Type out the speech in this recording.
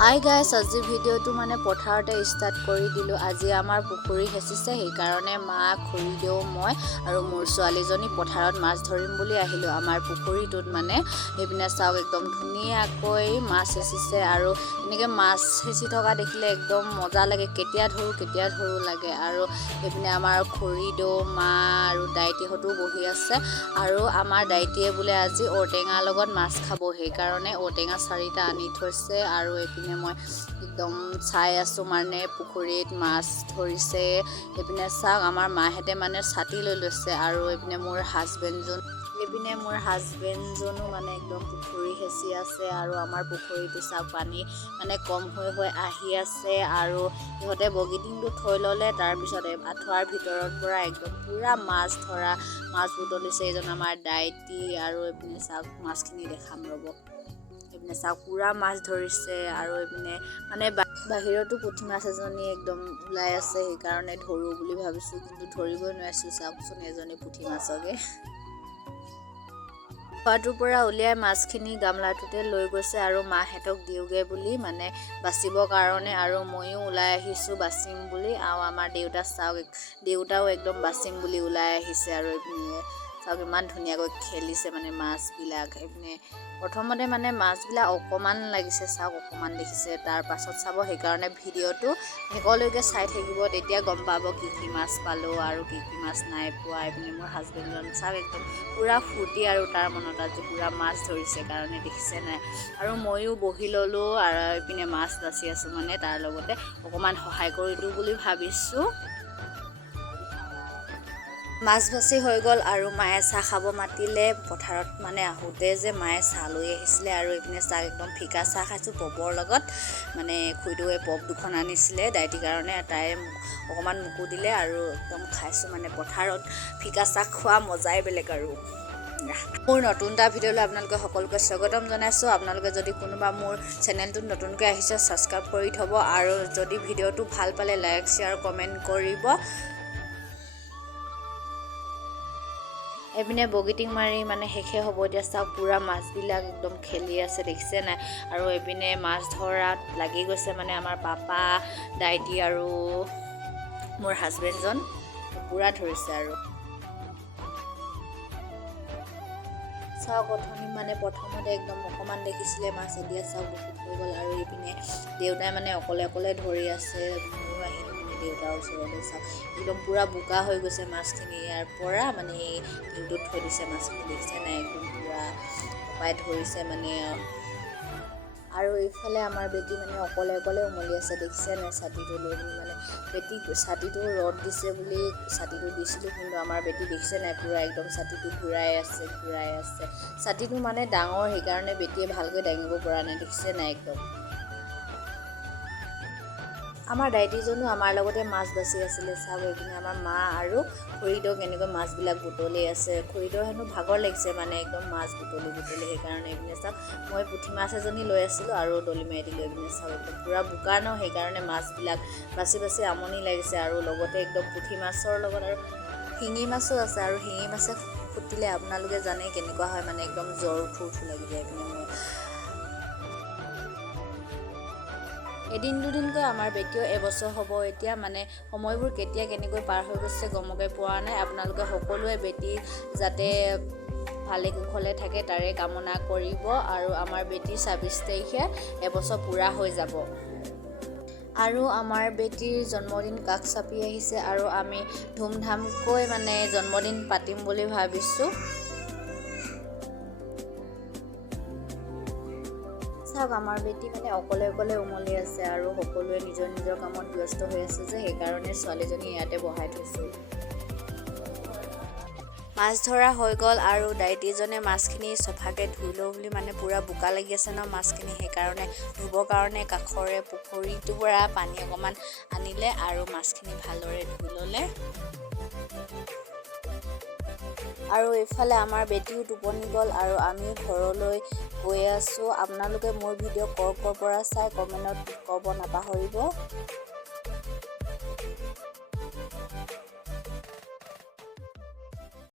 Hi guys, আজি ভিডিঅ'টো পথাৰতে ষ্টাৰ্ট কৰি দিলোঁ। আজি আমাৰ পুখুৰী হেঁচিছে, সেইকাৰণে মা, খুৰীদেউ, মই আৰু মোৰ ছোৱালীজনী পথাৰত মাছ ধৰিম বুলি আহিলোঁ। আমাৰ পুখুৰীটোত সেইপিনে চাওক, একদম ধুনীয়াকৈ মাছ হেঁচিছে আৰু এনেকৈ মাছ হেঁচি থকা দেখিলে একদম মজা লাগে। কেতিয়া ধৰোঁ লাগে। আৰু সেইপিনে আমাৰ খুৰীদেউ, মা আৰু দাইটিহঁতো বহি আছে। আৰু আমাৰ দাইটিয়ে বোলে আজি ঔটেঙাৰ লগত মাছ খাব, সেইকাৰণে ঔটেঙা 4টা আনি থৈছে। আৰু এইপিনে মই একদম চাই আছোঁ, পুখুৰীত মাছ ধৰিছে। এইপিনে চাওক, আমাৰ মাহঁতে ছাতি লৈ লৈছে। আৰু এইপিনে মোৰ হাজবেণ্ডজনো একদম পুখুৰী হেঁচি আছে। আৰু আমাৰ পুখুৰীটো চাওক, পানী কম হৈ আহি আছে। আৰু সিহঁতে বগীটিংটো থৈ ল'লে, তাৰপিছত আঁঠুৱাৰ ভিতৰৰ পৰা একদম পূৰা মাছ বুটলিছে। এইজন আমাৰ দাইটি। আৰু এইপিনে চাওক, মাছখিনি দেখাম ৰ'ব। এইপিনে চাওক, পূৰা মাছ ধৰিছে। আৰু এইপিনে বাহিৰতো পুঠি মাছ এজনী একদম ওলাই আছে, সেইকাৰণে ধৰোঁ বুলি ভাবিছোঁ, কিন্তু ধৰিবই নোৱাৰিছোঁ। চাওকচোন, এজনী পুঠি মাছকে খোৱাটোৰ পৰা উলিয়াই মাছখিনি গামলাটোতে লৈ গৈছে আৰু মাহঁতক দিওঁগৈ বুলি বাচিবৰ কাৰণে। আৰু ময়ো ওলাই আহিছোঁ বাচিম বুলি। আৰু আমাৰ দেউতাও একদম বাচিম বুলি ওলাই আহিছে। আৰু এইপিনে চাওক, ইমান ধুনীয়াকৈ খেলিছে মাছবিলাক। এইপিনে প্ৰথমতে মাছবিলাক অকণমান লাগিছে, চাওক অকণমান দেখিছে, তাৰ পাছত চাব। সেইকাৰণে ভিডিঅ'টো শেষলৈকে চাই থাকিব, তেতিয়া গম পাব কি মাছ পালোঁ আৰু কি মাছ নাই পোৱা। এইপিনে মোৰ হাজবেণ্ডজন চাওক, একদম পূৰা ফূৰ্তি, আৰু তাৰ মনত আজি পূৰা মাছ ধৰিছে কাৰণে দেখিছে নাই। আৰু ময়ো বহি ল'লোঁ, আৰু এইপিনে মাছ বাচি আছোঁ, তাৰ লগতে অকণমান সহায় কৰি দিওঁ বুলি ভাবিছোঁ। মাছ বাছি হৈ গ'ল, আৰু মায়ে চাহ খাব মাতিলে। পথাৰত আহোঁতে যে মায়ে চাহ লৈ আহিছিলে। আৰু এইপিনে চাহ, একদম ফিকা চাহ খাইছোঁ পপৰ লগত। খুৰীদেউৱে পপ 2খন আনিছিলে দাইটিৰ কাৰণে, তাই অকণমান মোকো দিলে। আৰু একদম খাইছোঁ, পথাৰত ফিকা চাহ খোৱা মজাই বেলেগ। আৰু মোৰ নতুন এটা ভিডিঅ'লৈ আপোনালোকে সকলোকে স্বাগতম জনাইছোঁ। আপোনালোকে যদি কোনোবা মোৰ চেনেলটোত নতুনকৈ আহিছে, ছাবস্ক্ৰাইব কৰি থ'ব। আৰু যদি ভিডিঅ'টো ভাল পালে লাইক, শ্বেয়াৰ, কমেণ্ট কৰিব। এইপিনে বগীটিং মাৰি শেষে হ'ব এতিয়া। চাওক, পূৰা মাছবিলাক একদম খেলি আছে, দেখিছে নাই। আৰু এইপিনে মাছ ধৰাত লাগি গৈছে আমাৰ পাপা, দাইটি আৰু মোৰ হাজবেণ্ডজন পূৰা ধৰিছে। আৰু চাওক, প্ৰথমতে একদম অকণমান দেখিছিলে মাছ, এতিয়া চাওক বহুত হৈ গ'ল। আৰু এইপিনে দেউতাই অকলে ধৰি আছে। ময়ো আহিলোঁ দেউতাৰ ওচৰলৈ। চাওক, একদম পূৰা বোকা হৈ গৈছে মাছখিনি। ইয়াৰ পৰা টিংটোত থৈ দিছে মাছখিনি, দেখিছে নাই, একদম পূৰা পাপাই ধৰিছে আৰু এইফালে আমাৰ বেটি অকলে উমলি আছে, দেখিছে নাই, ছাতিটো লৈ ছাতিটো ৰ'দ দিছে বুলি ছাতিটো দিছিলোঁ, কিন্তু আমাৰ বেটি দেখিছে নাই, পূৰা একদম ছাতিটো ঘূৰাই আছে। ছাতিটো ডাঙৰ, সেইকাৰণে বেটিয়ে ভালকৈ দাঙিব পৰা নাই, দেখিছে নাই একদম। আমাৰ দাইটিজনো আমাৰ লগতে মাছ বাচি আছিলে। চাওক, এইপিনে আমাৰ মা আৰু খুৰীদেউ কেনেকৈ মাছবিলাক বুটলি আছে। খুৰীদেউ হেনো ভাগৰ লাগিছে, একদম মাছ বুটলি। সেইকাৰণে এইপিনে চাওক, মই পুঠি মাছ এজনী লৈ আছিলোঁ আৰু দলি মাৰি দিলোঁ। এইপিনে চাওক, একদম পূৰা বোকা ন, সেইকাৰণে মাছবিলাক বাচি আমনি লাগিছে। আৰু লগতে একদম পুঠি মাছৰ লগত আৰু শিঙি মাছো আছে। আৰু শিঙি মাছে ফুটিলে আপোনালোকে জানে কেনেকুৱা হয়, একদম জ্বৰ উঠো লাগি যায়। এইপিনে মই এদিন দুদিনকৈ আমাৰ বেটিও এবছৰ হ'ব এতিয়া। সময়বোৰ কেনেকৈ পাৰ হৈ গৈছে গমকৈ পোৱা নাই। আপোনালোকে সকলোৱে বেটি যাতে ভালে কুশলে থাকে তাৰে কামনা কৰিব। আৰু আমাৰ বেটিৰ 26 তাৰিখে এবছৰ পূৰা হৈ যাব। আৰু আমাৰ বেটিৰ জন্মদিন কাষ চাপি আহিছে, আৰু আমি ধুমধামকৈ জন্মদিন পাতিম বুলি ভাবিছোঁ। চাওক, আমাৰ বেটি অকলে উমলি আছে, আৰু সকলোৱে নিজৰ কামত ব্যস্ত হৈ আছে যে, সেইকাৰণে ছোৱালীজনী ইয়াতে বহাই থৈছোঁ। মাছ ধৰা হৈ গ'ল, আৰু দাইটিজনে মাছখিনি চফাকৈ ধুই লওঁ বুলি পূৰা বোকা লাগি আছে ন মাছখিনি, সেইকাৰণে ধুবৰ কাৰণে কাষৰে পুখুৰীটোৰ পৰা পানী অকণমান আনিলে আৰু মাছখিনি ভালদৰে ধুই ল'লে। আৰু এইফালে আমাৰ বেটিও টোপনি গ'ল, আৰু আমি ঘৰলৈ গৈ আছোঁ। আপোনালোকে মোৰ ভিডিঅ' ক'ৰ পৰা চাই কমেণ্টত ক'ব নাপাহৰিব।